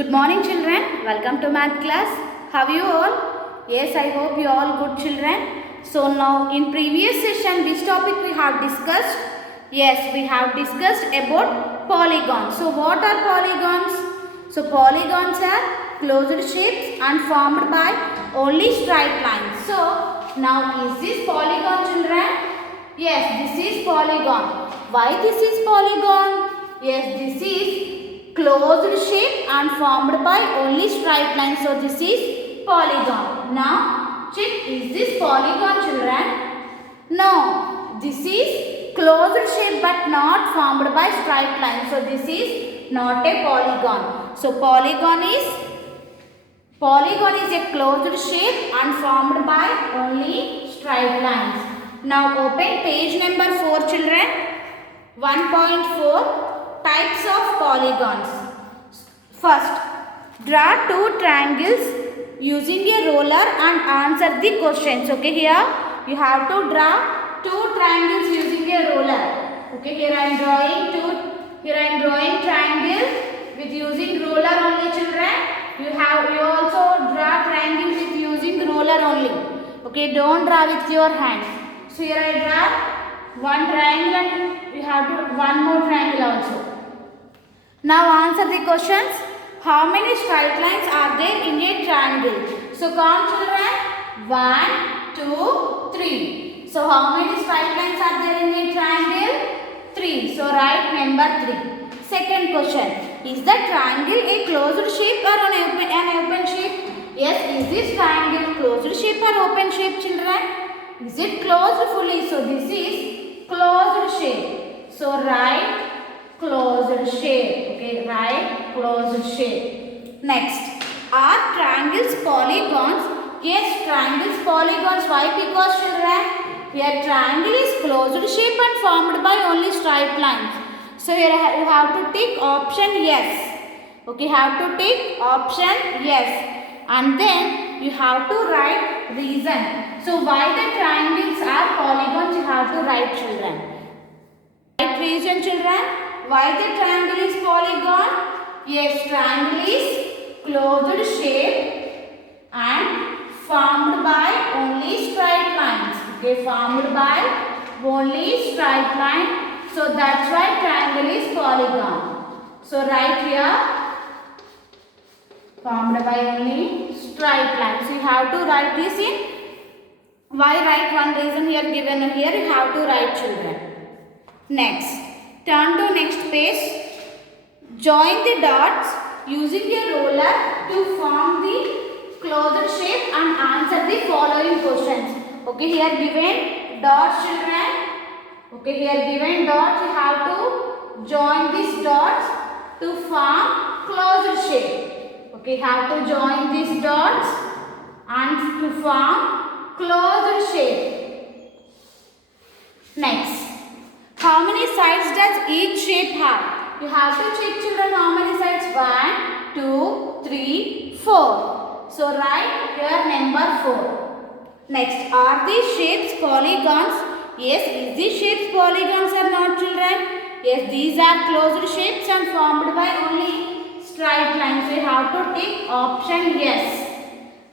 Good morning children, welcome to math class. How are you all? Yes, I hope you all good children. So now in previous session which topic we have discussed? Yes, we have discussed about polygons. So what are polygons? So polygons are closed shapes and formed by only straight lines. So now is this polygon children? Yes, this is polygon. Why this is polygon? Yes, this is closed shape and formed by only straight lines. So this is polygon. Now check, is this polygon children? No, this is closed shape but not formed by straight lines. So this is not a polygon. So polygon is a closed shape and formed by only straight lines. Now open page number 4 children. 1.4 Types of polygons. First, draw two triangles using a ruler and answer the questions. Okay, here you have to draw two triangles using a ruler. Okay, here I am drawing triangle with using ruler only children. You also draw triangle with using ruler only. Okay, don't draw with your hands. So here I draw one triangle and you have to one more triangle also. Now answer the questions. How many straight lines are there in a triangle? So count children. 1, 2, 3. So how many straight lines are there in a triangle? 3. So write number 3. Second question. Is the triangle a closed shape or an open shape? Yes, is this triangle closed shape or open shape children? Is it closed fully? So this is closed shape. So write closed shape. Okay, write closed shape. Next, are triangles polygons? Yes, triangles polygons. Why? Because children, here triangle is closed shape and formed by only straight lines. So here you have to tick option yes. Okay, have to tick option yes, and then you have to write reason. So why the triangles are polygons? You have to write children. Write reason children. Why the triangle is polygon? Yes, triangle is closed shape and formed by only straight lines. Okay, formed by only straight line. So that's why triangle is polygon. So write here formed by only straight lines. So you have to write this in. Why write one reason here given here? You have to write children. Next. Turn to next page. Join the dots using a ruler to form the closed shape and answer the following questions. Okay, here given dots children. Okay, here given dots. You have to join these dots to form closed shape. Okay, have to join these dots and to form closed shape. Next. How many sides does each shape have? You have to check children how many sides. 1, 2, 3, 4. So write here number 4. Next, are these shapes polygons? Yes, is these shapes polygons or not children? Yes, these are closed shapes and formed by only straight lines. So you have to tick option yes.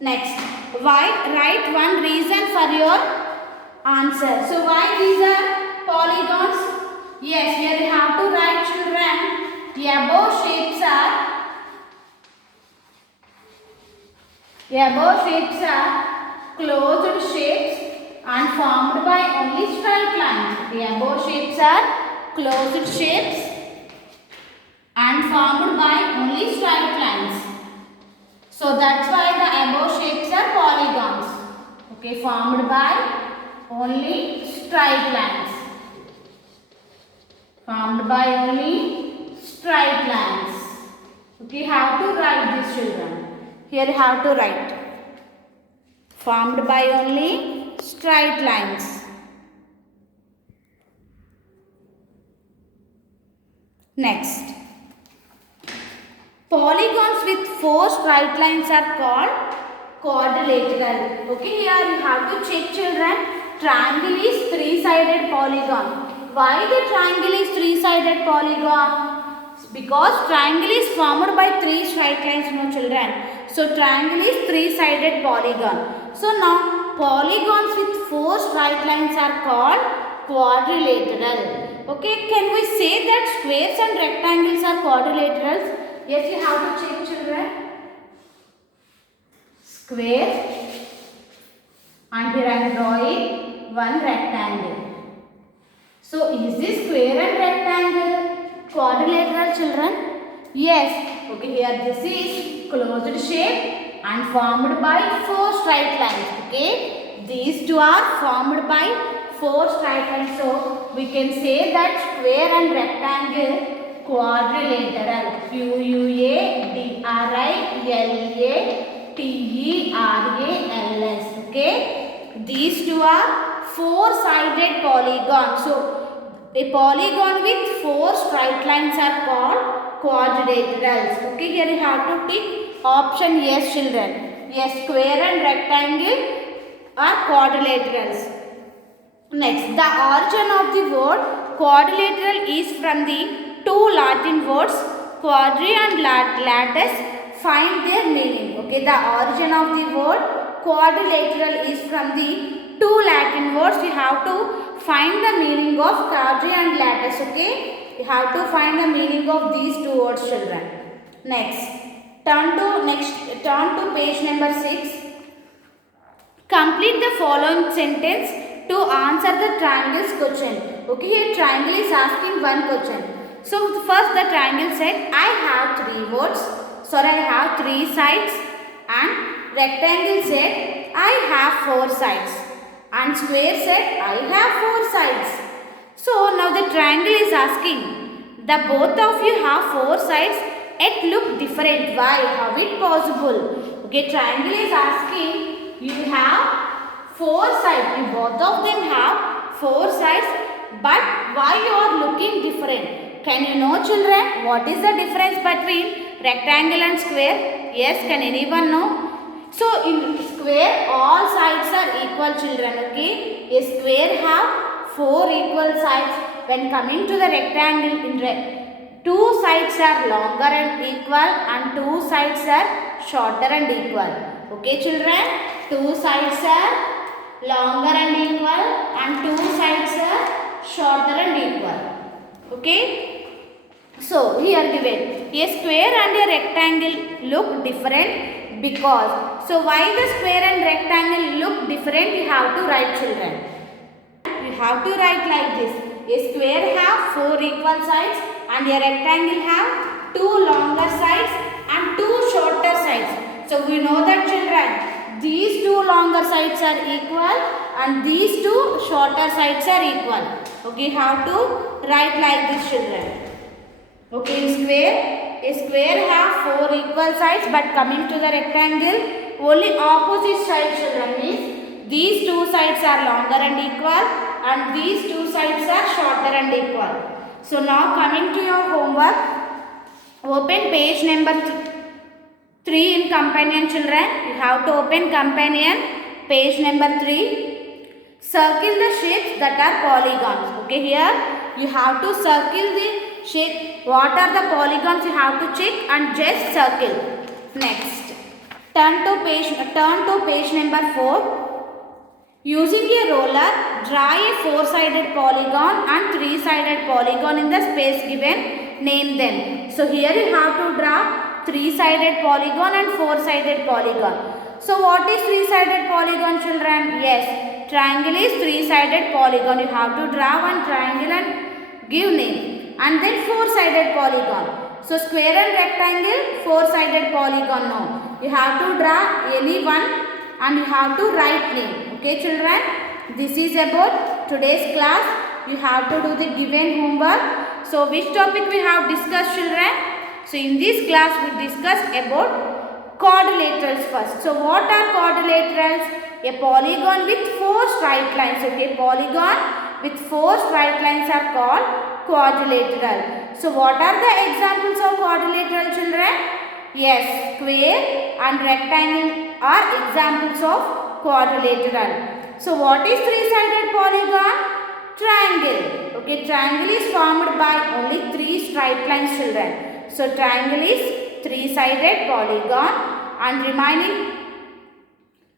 Next, write one reason for your answer. So why these are polygons? Yes, here you have to write children. Above shapes are closed shapes and formed by only straight lines. The above shapes are closed shapes and formed by only straight lines. So that's why the above shapes are polygons. Okay, formed by only straight lines. Formed by only straight lines. Okay, have to write this children. Here you have to write. Formed by only straight lines. Next. Polygons with 4 straight lines are called quadrilateral. Okay, here you have to check children. Triangle is 3-sided polygon. Why the triangle is 3-sided polygon? Because triangle is formed by three straight lines, no children. So triangle is three-sided polygon. So now polygons with four straight lines are called quadrilateral. Okay, can we say that squares and rectangles are quadrilaterals? Yes, you have to check, children. Square, and here I am drawing one rectangle. So is this square and rectangle quadrilateral, children? Yes. Okay, here this is closed shape and formed by four straight lines. Okay, these two are formed by four straight lines. So we can say that square and rectangle quadrilateral. Quadrilaterals. Okay, these two are four-sided polygons. So a polygon with four straight lines are called quadrilaterals. Okay, here you have to tick option yes, children. Yes, square and rectangle are quadrilaterals. Next, the origin of the word quadrilateral is from the two Latin words quadri and latus. Find their meaning. Okay, the origin of the word quadrilateral is from the two Latin words. We have to find the meaning of quadri and latus. Okay, you have to find the meaning of these two words, children. Next, turn to page number 6. Complete the following sentence to answer the triangle's question. Okay, here triangle is asking one question. So first the triangle said, I have I have three sides, and rectangle said, I have four sides, and square said, I have four sides. So now the triangle is asking, the both of you have four sides, yet look different. Why? How it possible? Okay, triangle is asking, you have four sides, you both of them have four sides, but why you are looking different? Can you know, children, what is the difference between rectangle and square? Yes, can anyone know? So in square all sides are equal, children. Okay, a square have four equal sides. When coming to the rectangle, two sides are longer and equal, and two sides are shorter and equal. Okay, children, two sides are longer and equal, and two sides are shorter and equal. Okay. So here given, a square and a rectangle look different because. So why the square and rectangle look different? You have to write, children. You have to write like this. A square have four equal sides and a rectangle have two longer sides and two shorter sides. So we know that, children, these two longer sides are equal and these two shorter sides are equal. Okay, you have to write like this, children. Okay, a square have four equal sides, but coming to the rectangle, only opposite sides, children, means these two sides are longer and equal and these two sides are shorter and equal. So now coming to your homework, open page number 3 in companion, children. You have to open companion, page number 3. Circle the shapes that are polygons. Okay, here you have to circle the shape. What are the polygons? You have to check and just circle. Next, turn to page number 4. Using a roller, draw a four-sided polygon and three-sided polygon in the space given. Name them. So here you have to draw three-sided polygon and four-sided polygon. So what is three-sided polygon, children? Yes, triangle is three-sided polygon. You have to draw one triangle and give name. And then four-sided polygon. So square and rectangle, four-sided polygon. No, you have to draw any one and you have to write name. Okay, children, this is about today's class. You have to do the given homework. So which topic we have discussed, children? So in this class we discussed about quadrilaterals first. So what are quadrilaterals? A polygon with four straight lines. Okay, polygon with four straight lines are called quadrilateral. So what are the examples of quadrilateral, children? Yes, square and rectangle are examples of quadrilateral. So what is three-sided polygon? Triangle. Okay, triangle is formed by only three straight lines, children. So triangle is three-sided polygon and remaining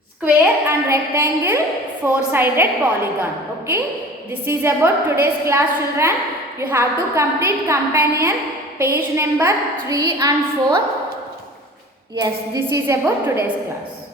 square and rectangle four-sided polygon. Okay. This is about today's class, children. You have to complete companion page number 3 and 4. Yes, this is about today's class.